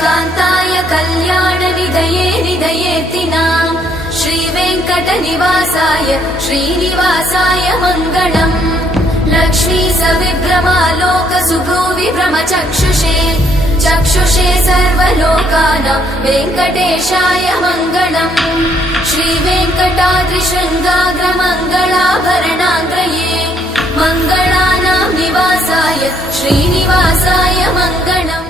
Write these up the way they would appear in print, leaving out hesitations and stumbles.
कान्ताय कल्याण निधये निधयेतिनां श्रीवेङ्कटनिवासाय श्रीनिवासाय मङ्गलम् लक्ष्मी सविभ्रमालोक सुभ्रूविभ्रमचक्षुषे चक्षुषे सर्वलोकानां वेङ्कटेशाय मङ्गलम् श्रीवेङ्कटाद्रिशृङ्गाग्रमङ्गलाभरणाग्रये मङ्गलानां निवासाय श्रीनिवासाय मङ्गलम्।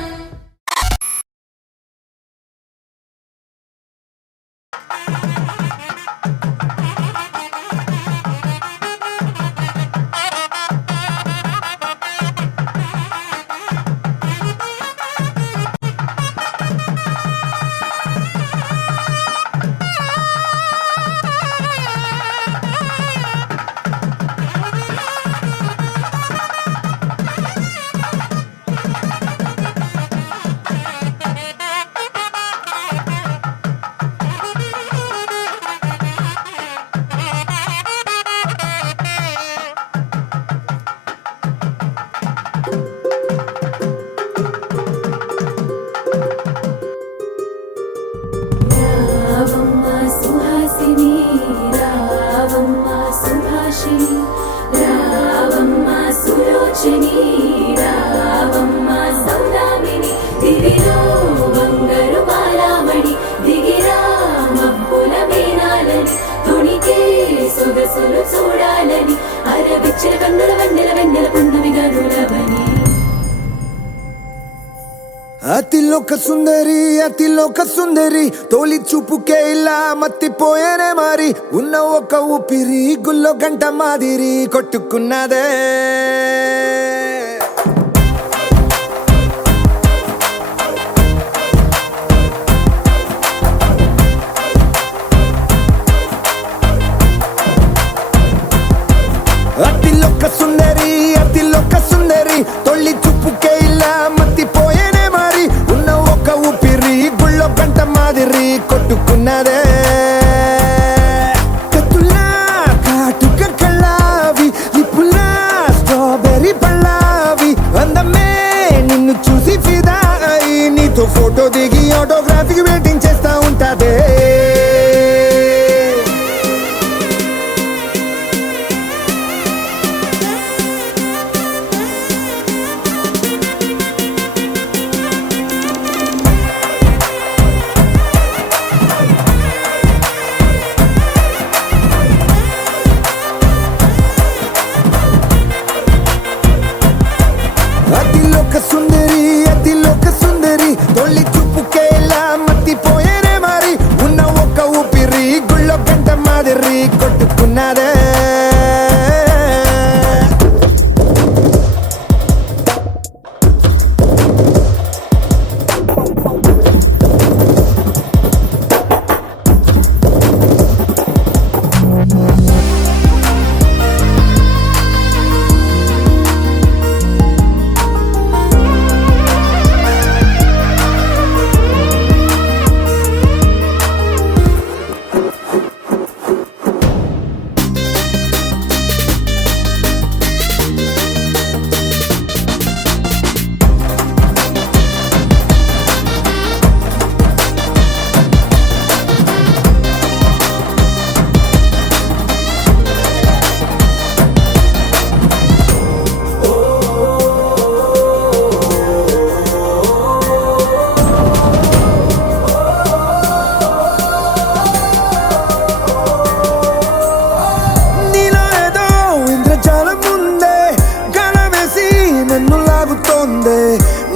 అతిలోక సుందరి తోలి చూపుకే ఇలా మత్తిపోయేనే మారి ఉన్న ఒక ఊపిరి గుల్లో గంట మాదిరి కొట్టుకున్నదే అతిలోక సుందరి తొలి చూపుకే ఇలా మత్తిపోయేనే మారి ఉన్న ఒక ఊపిరి గుళ్ళో గంట మాదిరి కొట్టుకున్నదే కత్తులా కాటుక కళ్ళావి లిప్పులా స్ట్రాబెర్రీ పళ్ళావి అందమే నిన్ను చూసి ఫిదా అయి నీతో ఫోటో దిగి ఆటోగ్రాఫీకి వెయిటింగ్ చేస్తా ఉంటాదే అతిలోక సుందరి తొలి చూపుకే ఇలా మత్తిపోయేనే మారి ఉన్న ఒక ఊపిరి గుళ్ళో గంట మాదిరి కొట్టుకున్నదే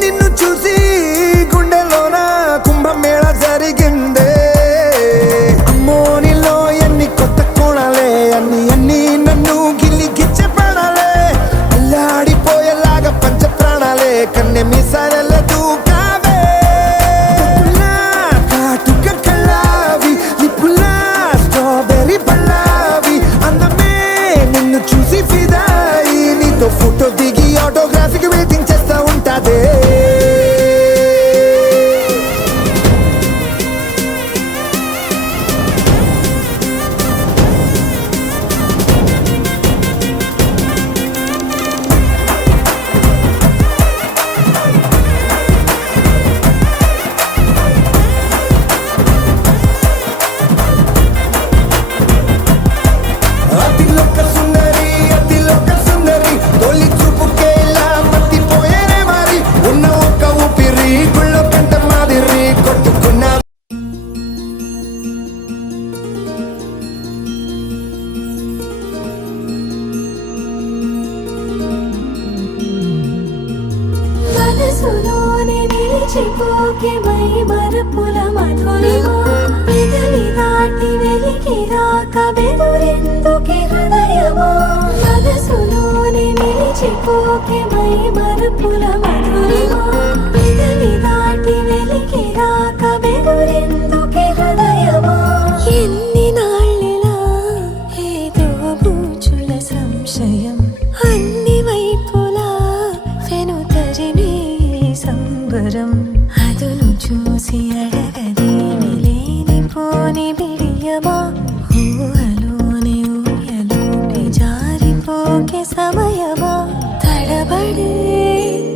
నిన్ను చూసి గుండెలోన కుంభమేళ జరిగిందే అమ్మో నీలో ఎన్ని కొత్త కోణాలే అన్ని నన్ను గిల్లిగిచ్చే ప్రాణాలే అల్లాడిపోయేలాగా పంచ ప్రాణాలే కన్నె మీసాల దూకావే కాటుక కళ్ళావి లిప్పులా స్ట్రాబెర్రీ పళ్ళావి అందమే నిన్ను చూసి ఫిదాయి నీతో ఫోటో దిగి ఆటోగ్రాఫీకి వెయిటింగ్ చేస్తా ఉంటాదే నిలిచిపోకే మై మరపుల మధురిమా పెదవి దాటి వెలికి రాక బెదురెందుకే హృదయమా మనసులోనే నిలిచిపోకే మై మరపుల మధురిమా పెదవి దాటి వెలికి రాక బెదురెందుకే హృదయమా ఎన్ని నాళ్ళిలా ఏదో బూచుల సంశయం అన్ని వైపులా వెనుతరినే సంబరం అదును చూసి అడగదేమి లేనిపోని బిడియమా ఊహలోని ఊయలోకి జారిపోకే సమయమా తడబడే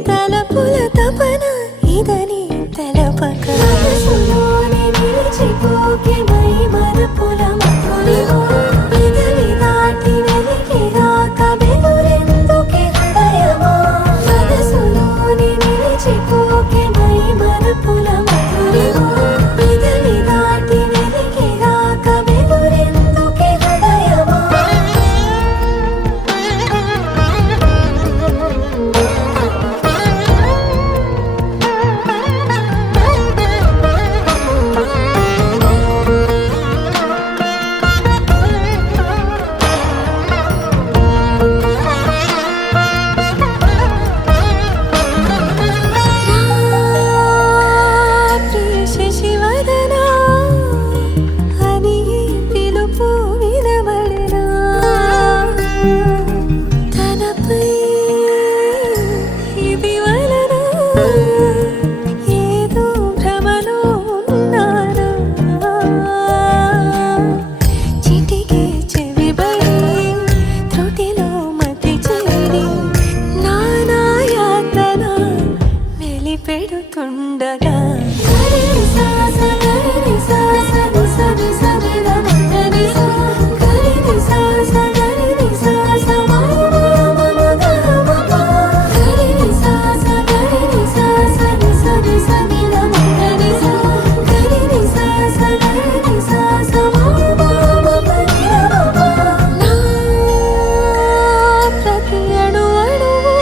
తలపుల తపన ఇదని తెలపక మనసులోని నిలిచిపోకే మై మరపుల మధురిమా పెదవి దాటి వెలికి రాక బెదురెందుకే హృదయమా మనసులోని నిలిచిపోకే మై మరపుల మధురిమా పెదవి దాటి వెలికి రాక బెదురెందుకే హృదయమా శశివదనా అని పిలుపు వినబడనా తనపై ఇది వలన ఏదో భ్రమలో ఉన్నానా చిటికే చెవిబడి త్రుటిలో మతి చేరి నానాయాతన వెలిపెడుతుండగా ప్రతి అణు అణువు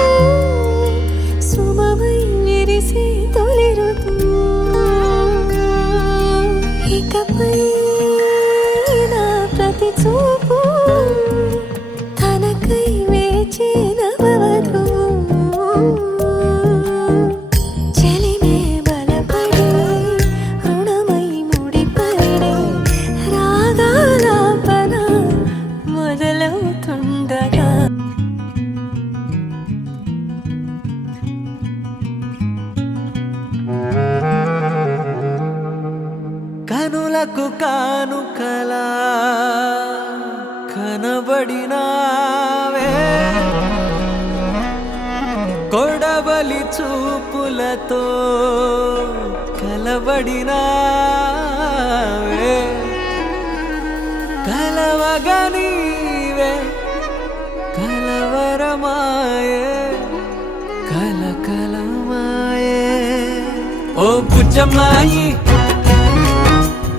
సుమమై విరిసే తొలి ఋతువు ఇకపై నా ప్రతి చూపు తనకై వేచి నవవధువు చెలిమే బలపడి రుణమై ముడిపడి రాగాలాపన మొదలవుతుండగా కనులకు కానుకలా కనబడినావే కొడవలి చూపులతో కలబడినావే కలవగా నీవే కలవరమాయే కలకలమాయే ఓ బుజ్జమ్మాయి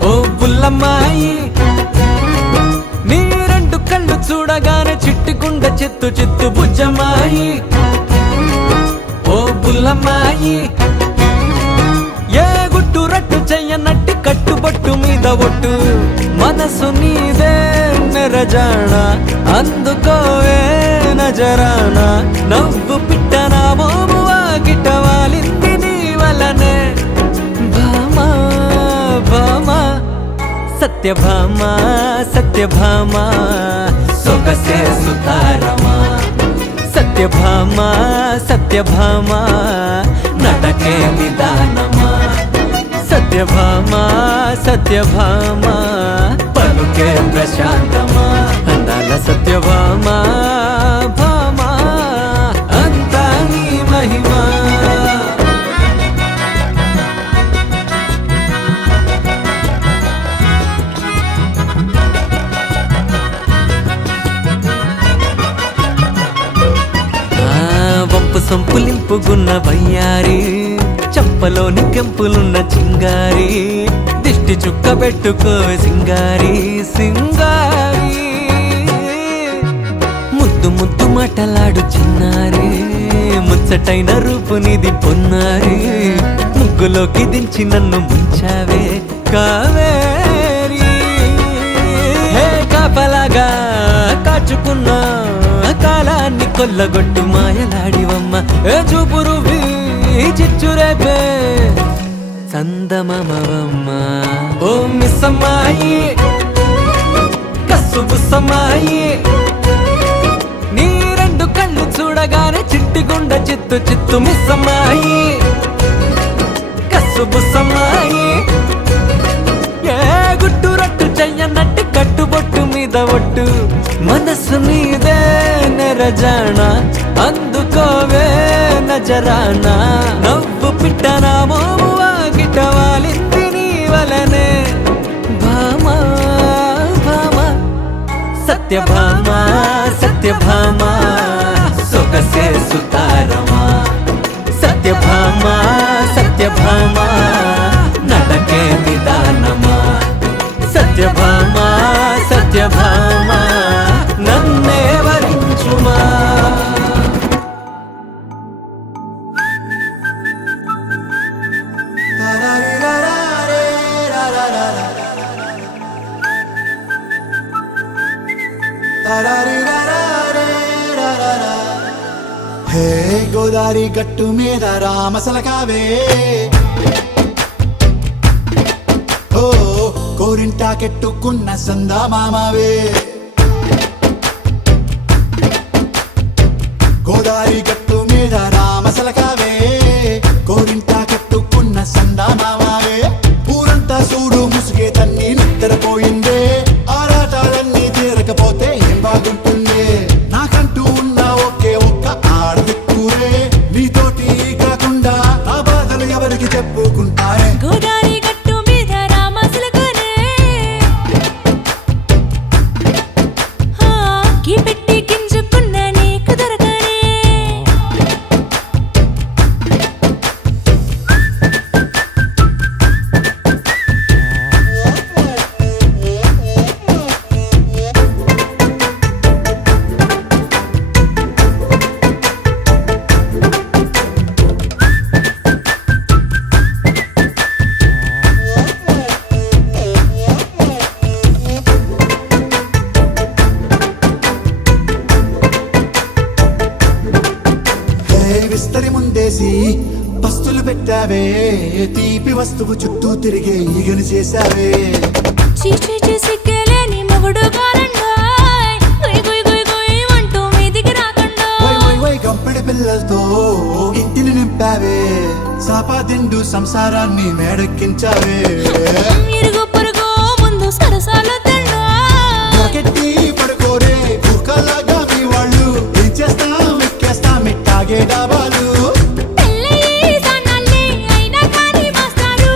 ఓ బుల్లమ్మాయి నీ రెండు కళ్ళు చూడగానే చిట్టుకుండ చిత్తు చిత్తు బుజ్జమ్మాయి ఓ బుల్లమ్మాయి ఏ గుట్టు రట్టు చెయ్యనట్టి కట్టుబొట్టు మీద ఒట్టు మనసు నీదే నెరజాణ అందుకోవే నజరాన నవ్వు పిట్టనా మోము వాకిట వాలింది నీ వలనే భామా భామా సత్యభామా సత్యభామా సొగసే సుతారమా సత్యభామా సత్యభామా నడకే నిదానమా సత్యభామా సత్యభామా పలుకే ప్రశాంతమా అందాల సత్యభామా భామా అంతా నీ మహిమా వంపు సొంపులింపుగున్న వయ్యారి చంపలోని కెంపులున్న చింగారి దిష్టి చుక్క పెట్టుకో సింగారి సింగారి ముద్దు ముద్దు మాటలాడు చిన్నారి ముచ్చటైన రూపు నిది పొన్నారి ముగ్గు ముగ్గులోకి దించి నన్ను ముంచావే కావేరి. హే కాపలాగా కాచుకున్న కాలాన్ని కొల్లగొట్టు మాయలాడివమ్మ. ఏ చూపురు చిచ్చురేపే చందమమవమ్మ. ఓ మిస్సమ్మాయి కస్సు బుస్సమ్మాయి, నీ రెండు కళ్ళు చూడగానే చిట్టిగుండ చిత్తు చిత్తు మిస్సమ్మాయి కస్సు బుస్సమ్మాయి. ఏ గుట్టు రట్టు చెయ్యనట్టు కట్టుబొట్టు మీద ఒట్టు మనస్సు నీదే నెరజాణ అందుకోవే నజరానా. నవ్వు పిట్టనా మోము వాకిట వాలింది నీ వలనే భామా భామా సత్యభామా సత్యభామా సొగసే సుతారమా. సత్యభామా సత్యభామా నడకే నిదానమా. సత్యభామా సత్యభామా నన్నే వరించుమా. హే గోదారి గట్టు మీద రామసలకావే, ఓ కోరింటాకెట్టుకున్న సందామామవే. గోదారి గట్టు మీద రామసలకావే, కోరింటాకెట్టుకున్న సందామామవే. ఊరంతా చూడు ముసుగే తన్ని నిద్రపోయిందే, ఆరాటాలన్నీ తీరకపోతే ఏం బాగుంటుందే. నాకంటూ ఉన్న ఒకే ఒక్క ఆడదిక్కురే, నీతోటి కాకుండా నా బాధలు ఎవరికి చెప్పుకుంటారే. గోదారి గట్టు మీద రామసులకనే కీ పెట్టి గింజుకున్న నీకు దొరకనే. విస్తరి ముందేసి పస్తులు పెట్టావే, తీపి వస్తువు చుట్టూ తిరిగే ఈగను చేశావే. చీచీ చేసి కేలేని మొగుడు గారండాయ్, గుయ్ గుయ్ గుయ్ గుయ్ అంటూ మీదికి రాకండా. వై వై వై గంపెడి పిల్లలతో ఇంటిని నింపావే, సాపాదిండు సంసారాన్ని మేడెక్కించావే. ఇరుగు పొరుగు ముందు సరసాలు తిండా, నాకెట్టి పడుకోరే కుక్కలాగా మీ వాళ్ళు, ఏం చేస్తాం ఎక్కేస్తాం ఇట్టాగే డాబాలు. పెళ్ళయి సన్నాళ్ళే అయినా కానీ మాస్తారు,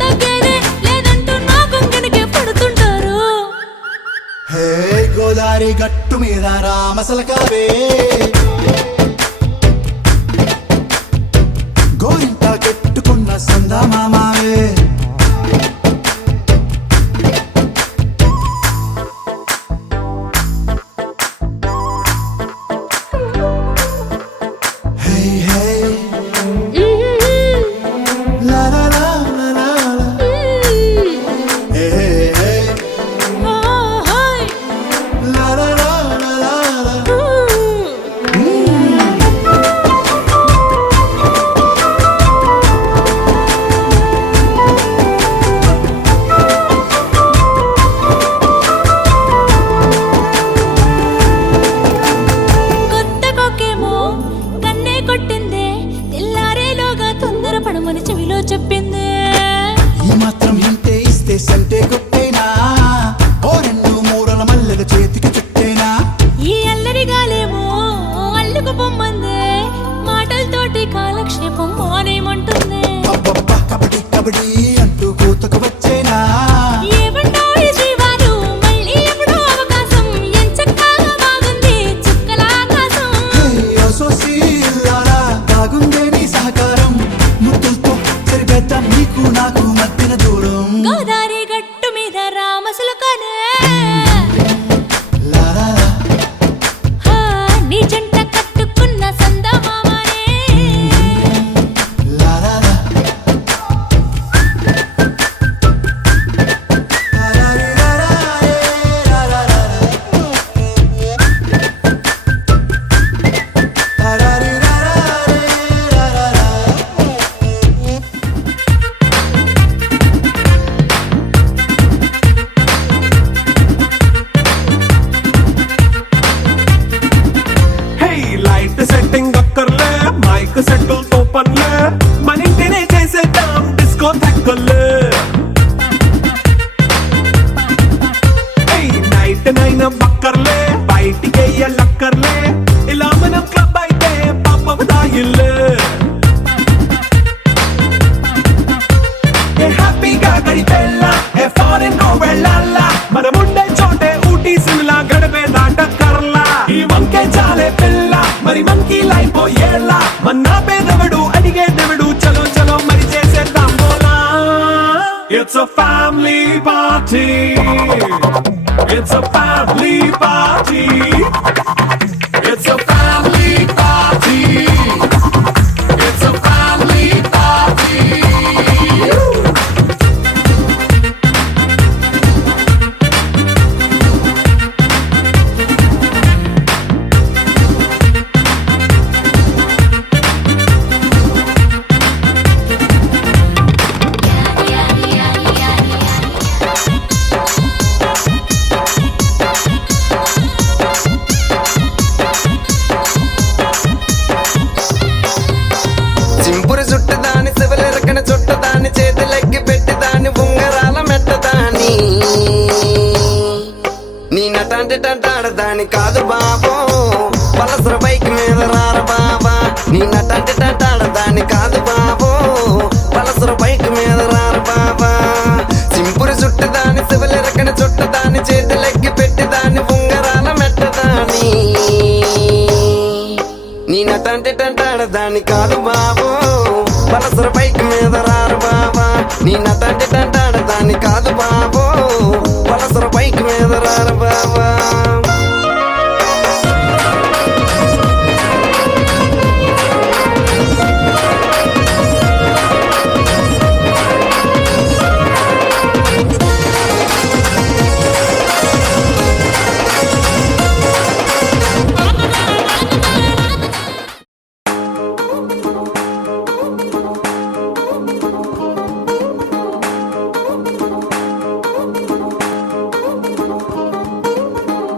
తగ్గేదే లేదంటూ నా కొంగనికే పడుతుంటారు. హే గోదారి గట్టు మీద రామసలకావే, గోరింటా కెట్టుకున్న సందామామవే. హే హే లా లా లా లా లా లా. హే హే హే లా లా లా లా లా లా. కొత్త కొక్కేమో కన్నే కొట్టిందే, తెల్లారేలోగా తొందర పడమని చెవిలో చెప్పిందే. ఈ మాత్రం హింటే ఇస్తే సంటే కొట్టేనా, ఓ రెండు మూరల మల్లెల చేతికి చుట్టేనా. ఈ అల్లరి గాలేమో అల్లుకు పొమ్మందే, మాటలతోటి కాలక్షేపం మానేమంటుందే. అబ్బబ్బా కబడ్డీ కబడ్డీ అంటూ కూతకు వచ్చేనా. ఏమంటావు శ్రీవారు, మళ్ళీ ఎప్పుడో అవకాశం, ఎంచక్కా బాగుంది చుక్కల ఆకాశం. హే అసోసి ఇల్లారా, బాగుందే నీ సహకారం, ముద్దులతో సరిపెద్దాం నీకు నాకు మధ్యన దూరం. గోదారి గట్టు మీద రామసులకనే లా లా లా. నీ జంట కట్టుకున్న సందమామనే. లా లా లా. కొల్లే నైట్ నైన్ బక్కర్లే బయటికి లక్కర్లే ఇలా మనం క్లబ్ అయితే పాపదా ఇల్లే హ్యాపీగా గడిపెళ్ళ ఫారెన్ నో వెళ్ళాల మనముండే చోటే ఊటీ సిమ్లా గడిపే దాటక్కర్లా ఈ వంకే చాలే పిల్ల మరి మంకీ లైఫ్ ఏళ్ళ మన్నా పేదవడు అడిగేదెవడు చలో చలో మరి చేసేద్దాం బోలా it's a family party it's a family party it's a family party it's a family party చింపురు చుట్టదాని శివలెరకన చుట్టదాని చేతులెక్కి పెట్టిదాని ఉంగరాల మెట్టదాని నీ నటాంటి టంటాడదాని కాదు బాబో పలసర బైక్ మీద రార బాబా నీ నటాంటి టంటాడదాని కాదు బాబో పలసర బైక్ మీద రార బాబా చింపురు చుట్టదాని శివలెరకన చుట్టదాని చేతులెక్కి పెట్టిదాని ఉంగరాల మెట్టదాని నీ నటంటే టంటాడదాని కాదు బాబు పలసర బైక్ మీద రారు బాబా నీ నటంటే టంటాడదాని కాదు బాబు పలసర బైక్ మీద రారు బాబా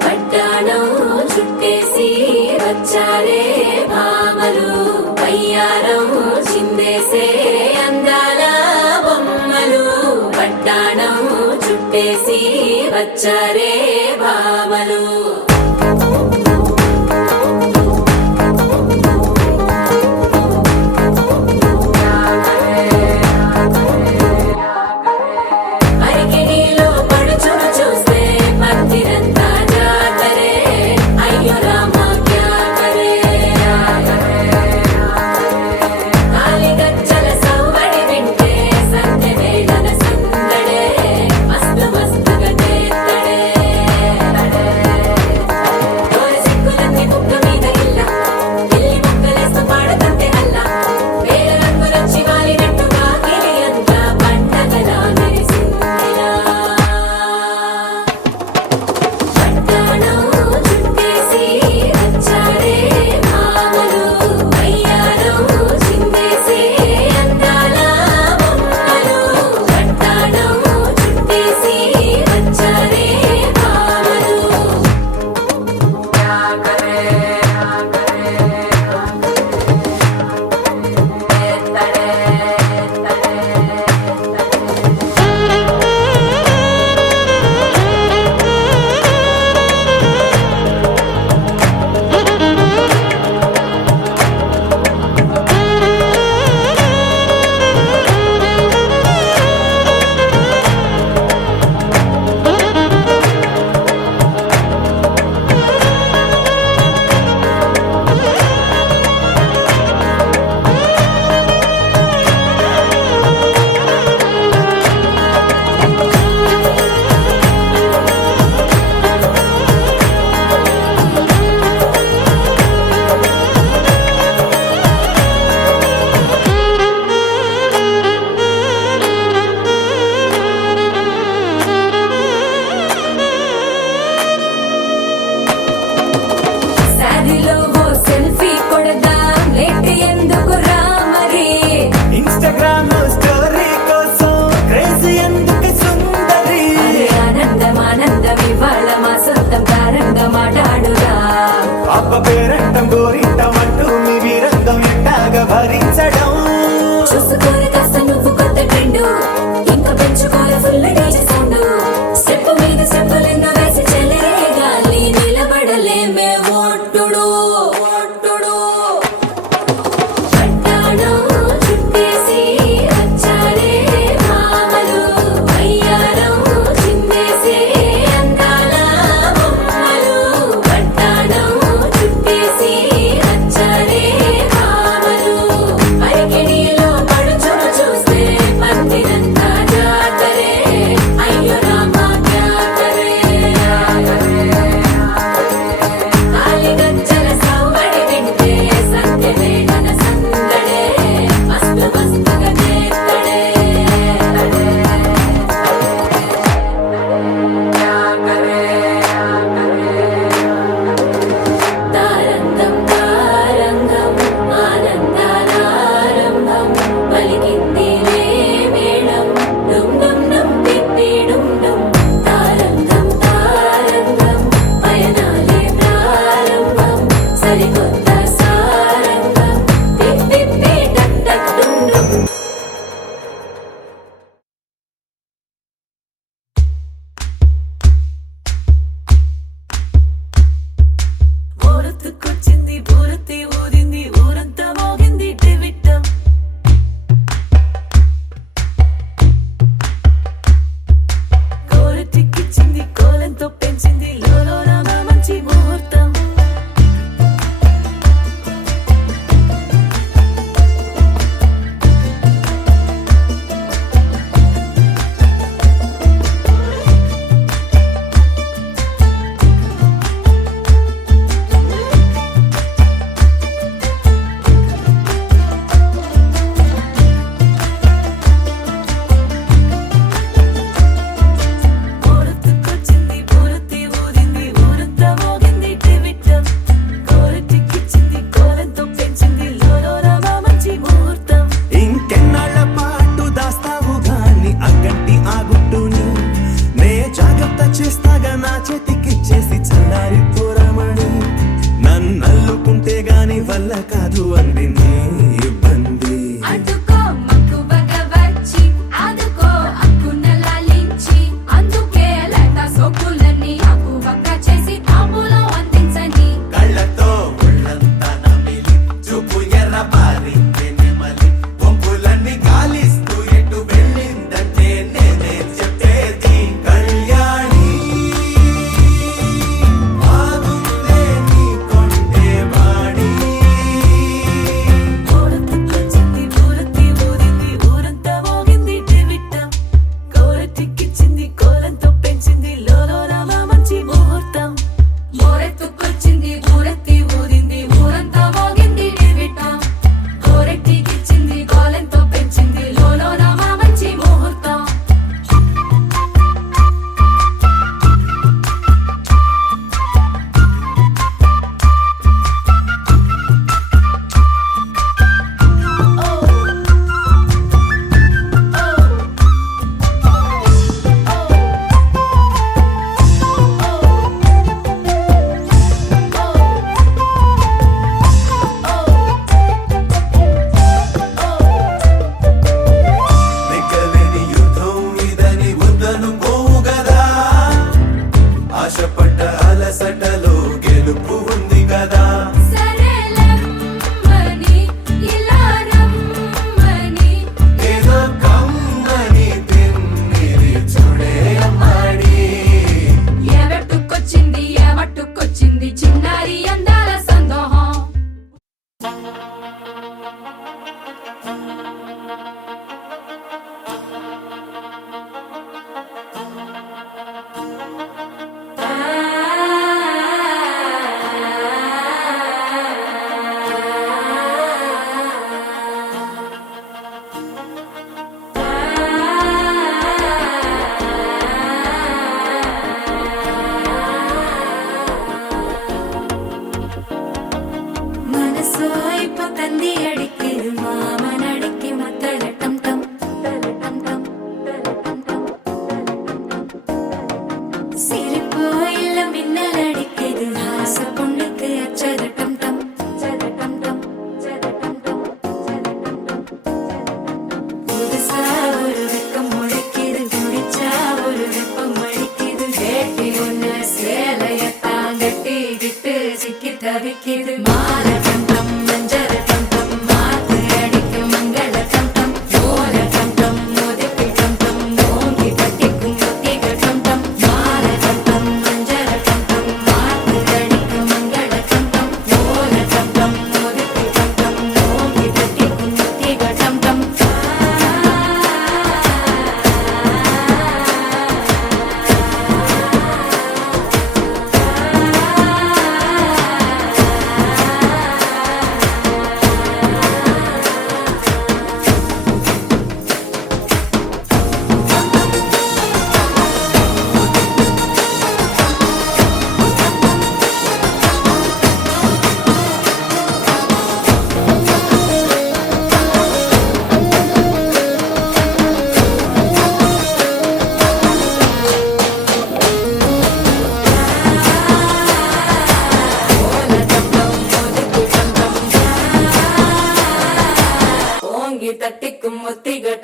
పట్టాణం చుట్టేసి వచ్చారే భామలు పయ్యారం చిందేసే అందాల బొమ్మలు పట్టాణం చుట్టేసి వచ్చారే భామలు అరికిడిలో పడుచును చూస్తే మందిరంతా జాతరే అయ్యో రామా క్యా కరే కాలిగజ్జల సవ్వడి వింటే సందె వేళన సందడే మస్తు మస్తుగా చేస్తడే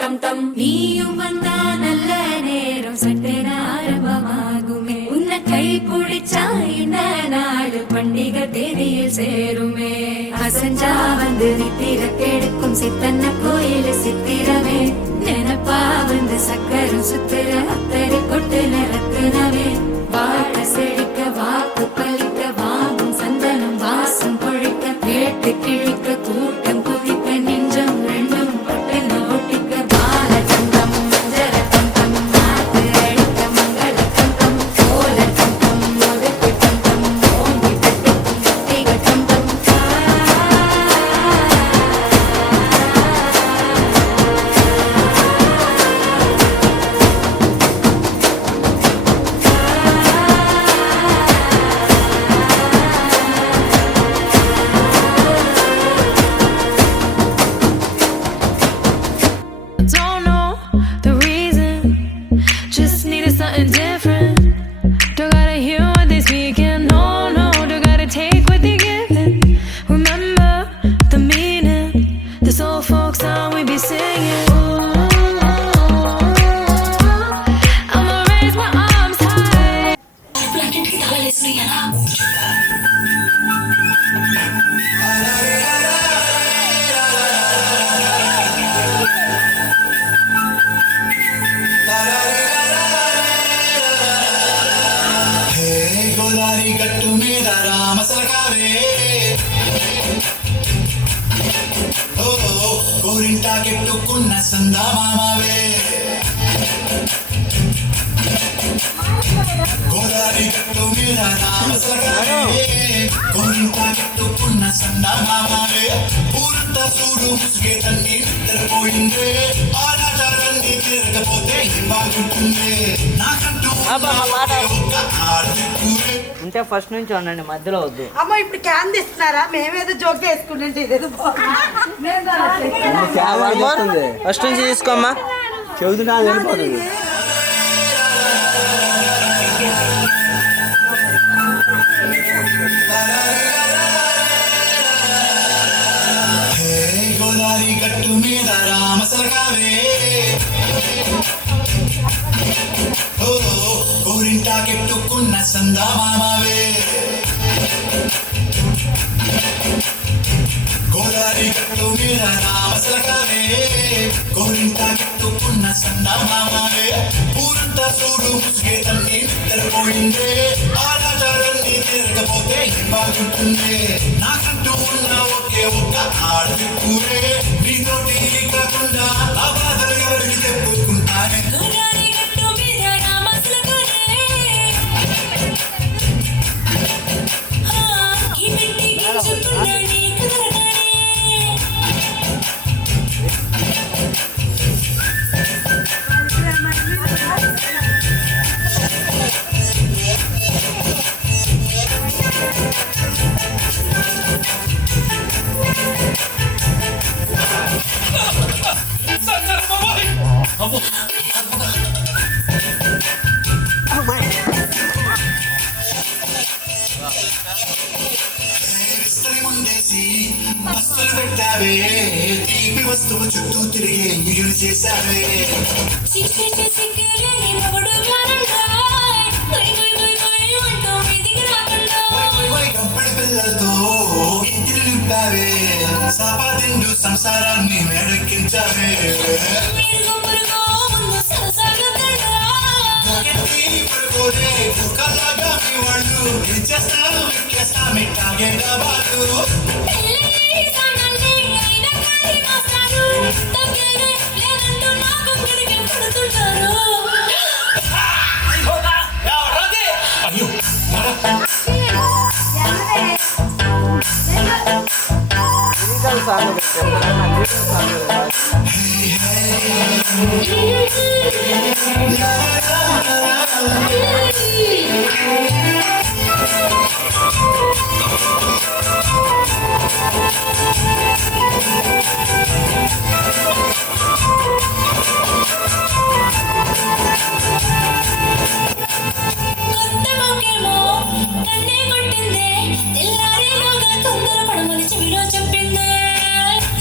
டம் டம் நீயும் வந்தா நல்ல நேரம் சட்டென ஆரம்பமாகுமே உன்னை கை பிடிச்சா இந்த நாடு பண்டிகை தேதியில் சேருமே அசஞ்சா வந்து நித்திர கெடுக்கும் சித்தன்ன கோயில் சித்திரமே நினப்பா வந்து சக்கரம் சுத்துற அத்தரை கொட்டு நிறத்துனவே வாழ செழிக்க வாக்கு பலிக்க வாங்கும் சந்தனம் வாசம் பொழிக்க கேட்டு கிழிக்க கூட்டம் குதிக்க நெஞ்சம் ரெண்டும் பட்டுன ஒட்டிக்க பால தங்கம் மஞ்சர தங்கம் நாட்டு அழிக்க மங்கள தங்கம் கோல தங்கம் ஒதுக்கு தங்கம் ஓங்கி தட்டுக்கும் தீக தங்கம் Don't know the reason, just needed something different. Don't gotta hear what they speaking, no, no, don't gotta take what they giving. Remember the meaning, this old folk song we be singing. I'ma raise my arms high. హే గోదారి గట్టు మీద రామ సరకావే ఓ గోరింటా కెట్టుకున్న సందామామవే గోదారి గట్టు మీద రామ సరకావే గోరింటా కెట్టుకున్న సందామామవే ఊరంతా చూడు ముసుగే తన్ని నిద్రపోయిందే ఆడాటాలన్నీ తిరగపోతే ఏం బాగుంటుంది నాకంటూ ఒక్క ఆర్దిక్కువే ఉంటే ఫస్ట్ నుంచి ఉండండి, మధ్యలో వద్దు. అమ్మ ఇప్పుడు క్యాన్ తీస్తున్నారా? మేమేదో జోక్ వేసుకుంటుంటే ఇదేదో ఫస్ట్ నుంచి తీసుకోమ్మా. చెబుతున్నా వెళ్ళిపోతుంది. హే గోదారి గట్టు మీద రామ సరకావే ఓ గోరింటా కెట్టుకున్న సందామామవే గోదారి గట్టు మీద రామ సరకావే గోరింటా కెట్టుకున్న సందామామవే ఊరంతా చూడు ముసుగే తన్ని నిద్రపోయిందే ఆడాటాలన్నీ తిరగపోతే ఏం బాగుంటుంది నాకంటూ ఉన్న ఒకే ఒక్క ఆడదిక్కువే నీతోటి కాకుండా ఆ బాధలు ఎవరికి చెప్పుకుంటానే గురారి గట్టు మీద రామస్లగురే ఈ బిడ్డి గింజుకున్న నీకు దొరకనే విస్తరి ముందేసి బస్సులు పెట్టావే తీపి వస్తువు చుట్టూ తిరిగి మిగులు చేశావే సిక్కిటి సిక్కిలేని మొగుడు గారండాయ్ గొయ్ గొయ్ గొయ్ గొయ్ అంటూ మీదికి రాకుండా కంపెడి పిల్లలతో ఇంటిని నింపావే సాపాదిండు సంసారాన్ని మేడెక్కించావే మీరు మురుగో ముందు సరసాగదడా ఎత్తి పడుకోలే కుక్కలాగా మీ వాళ్ళు ఏం చేస్తారు ఎక్కేస్తా మిట్టాగే డబాలు పెళ్ళి సన్నల్ని అయినా కాలి మాస్తారు తగ్గేదే లేదంటూ నా కొంగుడికి పడుతుంటారు అయ్యో లిరికల్ సాంగ్ పెట్టారు, లిరికల్ సాంగ్ పెట్టారు. కొత్త మొక్కేమో కన్నే కొట్టిందే తెల్లారేలోగా తొందరపడమని చెవిలో చెప్పిందే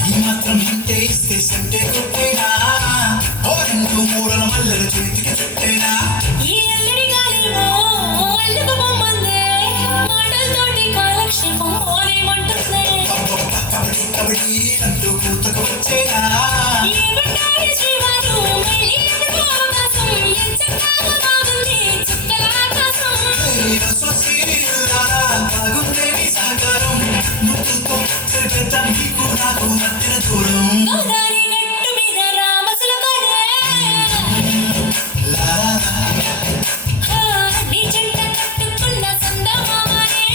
ఈ మాత్రం ఇంటే ఇస్తే సంటే కొట్టేనా అంటూ మూడల మల్లెల చేతికి చుట్టేనా ఈ అల్లరి గాలేమో అల్లుకు పొమ్మందే మాటలతోటి కాలక్షేపం పోనేమంటుంది కబడి కబడి అంటూ కూతకు వచ్చేనా ఏమంటారు శ్రీవారు మళ్ళీ ఎందుకు అవకాశం ఎంచక్కాగా బాగుంది చుక్కల ఆకాశం బాగుందే నీ సహకారం ముద్దుతో సరిపెద్దాం నీకు నాకు మధ్యన దూరం గోదారి గట్టు మీద రామసులకరే నీ చెంట కట్టుకున్న సందమామనే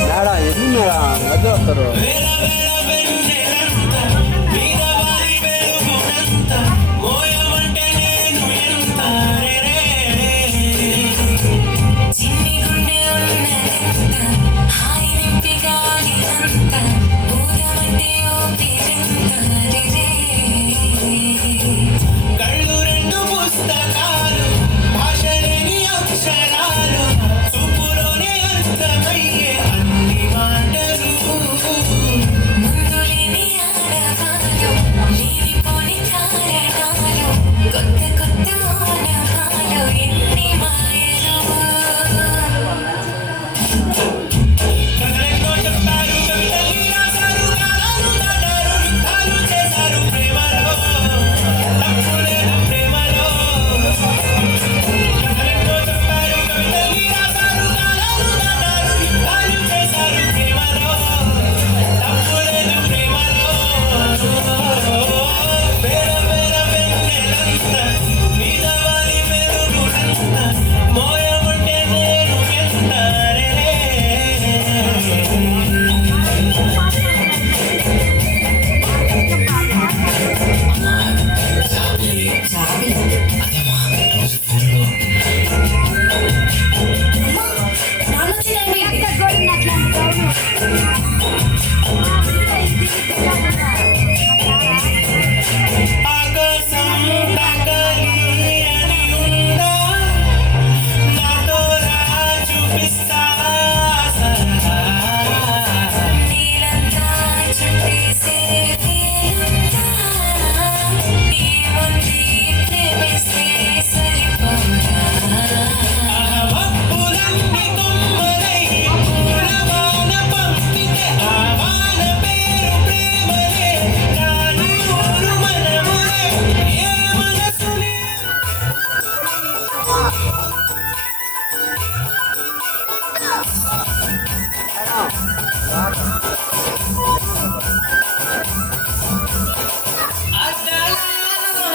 మేడం ఎన్ని మేడం మధ్య వస్తారు చిన్ని గుండె ఉన్నదంత హాయి నింపి గాలినంత ఊదమంటే ఊపిరంత రే కళ్ళు రెండు పుస్తకాలు భాష లేని అక్షరాలు చూపులోనే అర్థమయ్యే అన్ని మాటలు ముందు లేని ఆడవాళ్ళు లేనిపోని కారణాలు కొత్త కొత్త ఆనవాలు ఎన్ని మాయలు కథలెన్నో చెప్తారు కవితల్ని రాశారు కాలాలు దాటారు యుద్ధాలు చేశారు ప్రేమలో తప్పు లేదు ప్రేమలో కథలెన్నో చెప్తారు కవితల్ని రాశారు కాలాలు దాటారు యుద్ధాలు చేశారు ప్రేమలో తప్పు లేదు ప్రేమలో వేర వేర వెన్నెలంత మీద వాలి వెలుగులంత మోయమంటే నేను ఎంత రే ఆకాశం తాకాలి అని ఉందా నాతో రా చూపిస్తా సరదా నీలంతా చుట్టేసే తేలంతా ఏముంది ప్రేమిస్తే సరిపోతా మబ్బులన్నీ కొమ్మలై పూలవాన పంపితే ఆ వాన పేరు ప్రేమలే రాని ఊరు మనములే ఏ మనసులే అద్దాల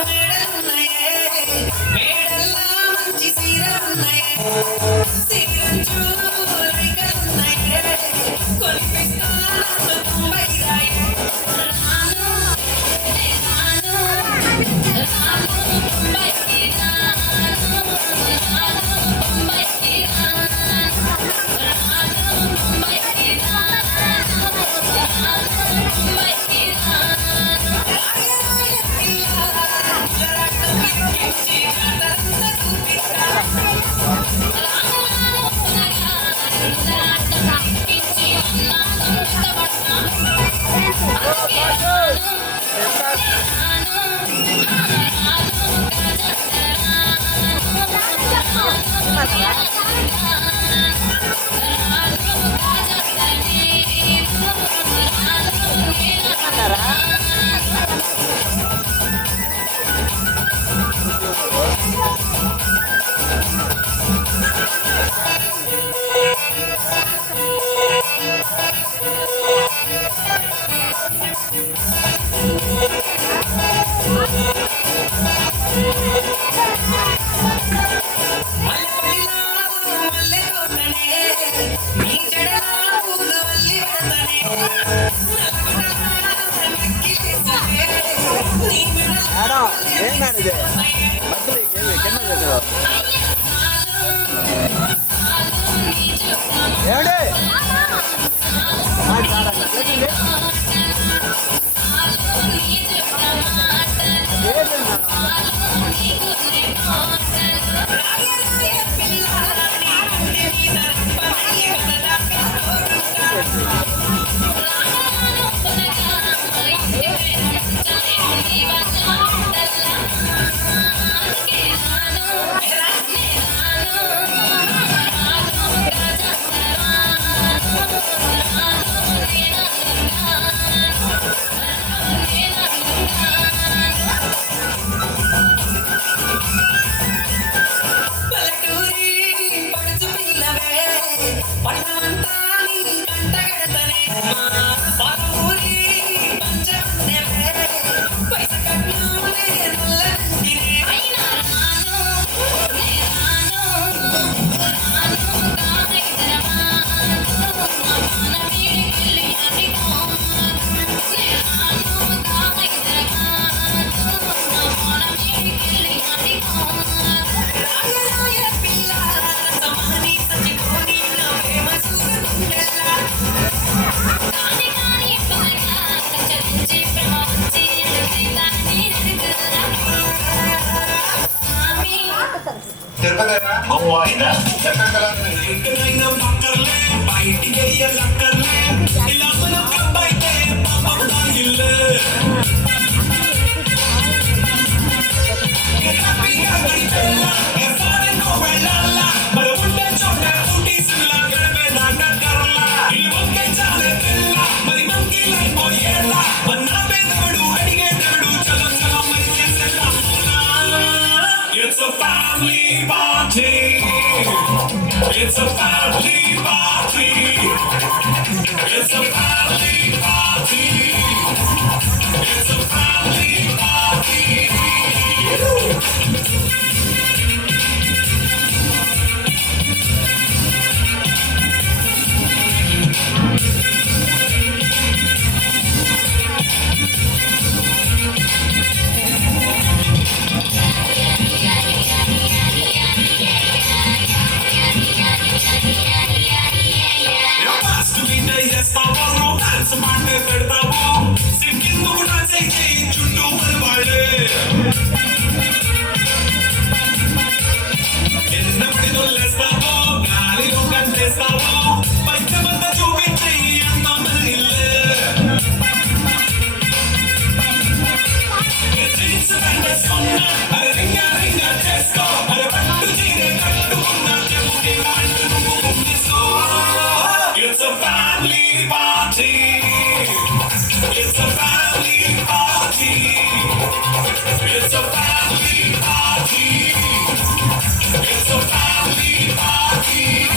మేడలున్నాయే మేడల్లా మంచి సీరలున్నాయే సీరంచు రైకలున్నాయే కొనిపిస్తా నన్ను తొంభై రాయే రాను రాను రాను బయటికి రాను రాను బయటికి రాను రాను బయటికి రాను రాను బయటికి రాను పిల్ల ఏమండి It's a family party. It's a family party. It's a family party. It's a family party. It's a family party. It's a family party. It's a family party. It's a family party.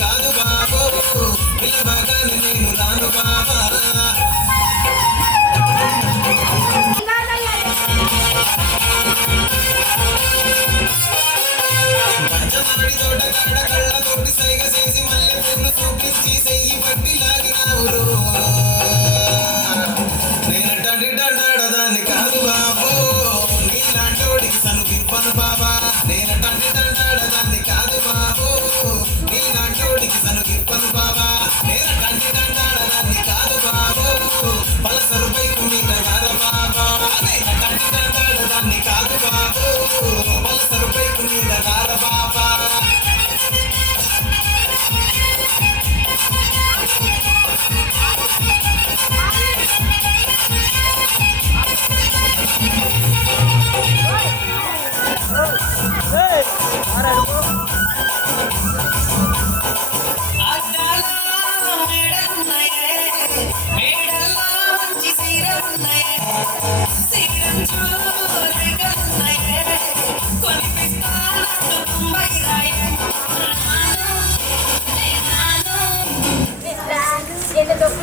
కాదు బాబో పిల్ల బాగానే నేను రాను బాబా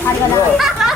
అడగదా